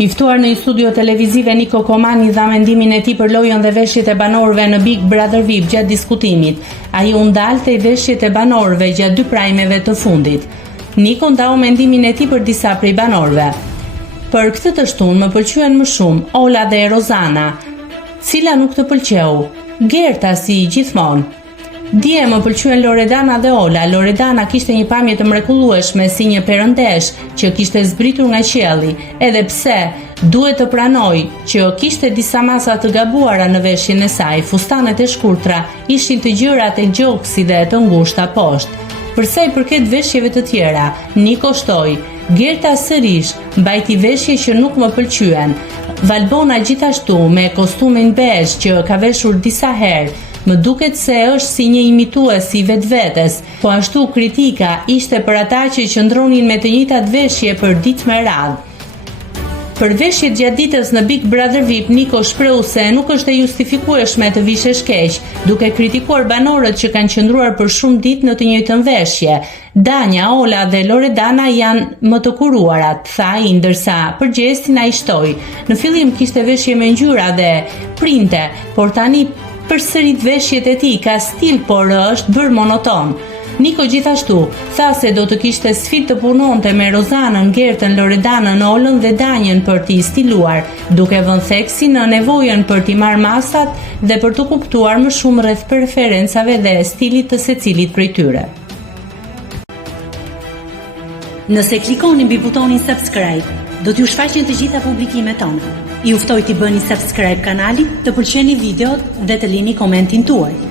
I ftuar në një studio televizive, Niko Komani dha mendimin e tij për lojën dhe veshjet e banorëve në Big Brother VIP gjatë diskutimit. Ai u ndalte i veshjet e banorëve gjatë 2 prajmeve të fundit. Niko ndau mendimin e tij për disa prej banorëve. Për këtë të shtunë më pëlqyen më shumë Ola dhe Rozana. Cila nuk të pëlqeu? Gerta si gjithmonë. Dje më pëlqyen Loredana dhe Ola. Loredana kishte një pamje të mrekullueshme si një perëndesh që kishte zbritur nga qielli, edhe pse duhet të pranoj që kishte disa masa të gabuara në veshjen e saj. Fustanet e shkurtra ishin të gjëra të gjoksi dhe të ngushta poshtë. Për sa i përket veshjeve të tjera, Niko shtoi. Gerta sërish mbajti veshje që nuk më pëlqyen. Valbona gjithashtu me kostumin bezh që ka veshur disa herë. Më duket se është si një imitues i vetvetes, po ashtu kritika ishte për ata që qëndronin me të njëjtat veshje për ditë me radhë. Për veshjet gjatë ditës në Big Brother VIP, Niko shprehu se nuk është e justifikueshme të vishesh keq, duke kritikuar banorët që kanë qëndruar për shumë ditë në të njëjtën veshje. Danja, Ola dhe Loredana janë më të kuruarat, tha ai, ndërsa përgjithësin ai shtoi. Në fillim kishte veshje me ngjyra dhe printe, por tani përsërit veshjet e tij ka stil, por është bërë monoton. Niko gjithashtu tha se do të kishte sfidë të punonte me Rozanën, Gertën, Loredanën, Olën dhe Danjën për t'i stiluar, duke vënë theksi në nevojën për t'i marrë masat dhe për të kuptuar më shumë rreth preferencave dhe stilit të secilit prej tyre. Nëse klikoni mbi butonin subscribe, do t'ju shfaqen të gjitha publikimet tona. Ju ftoj t'i bëni subscribe kanalit, të pëlqeni videot dhe të lini komentin tuaj.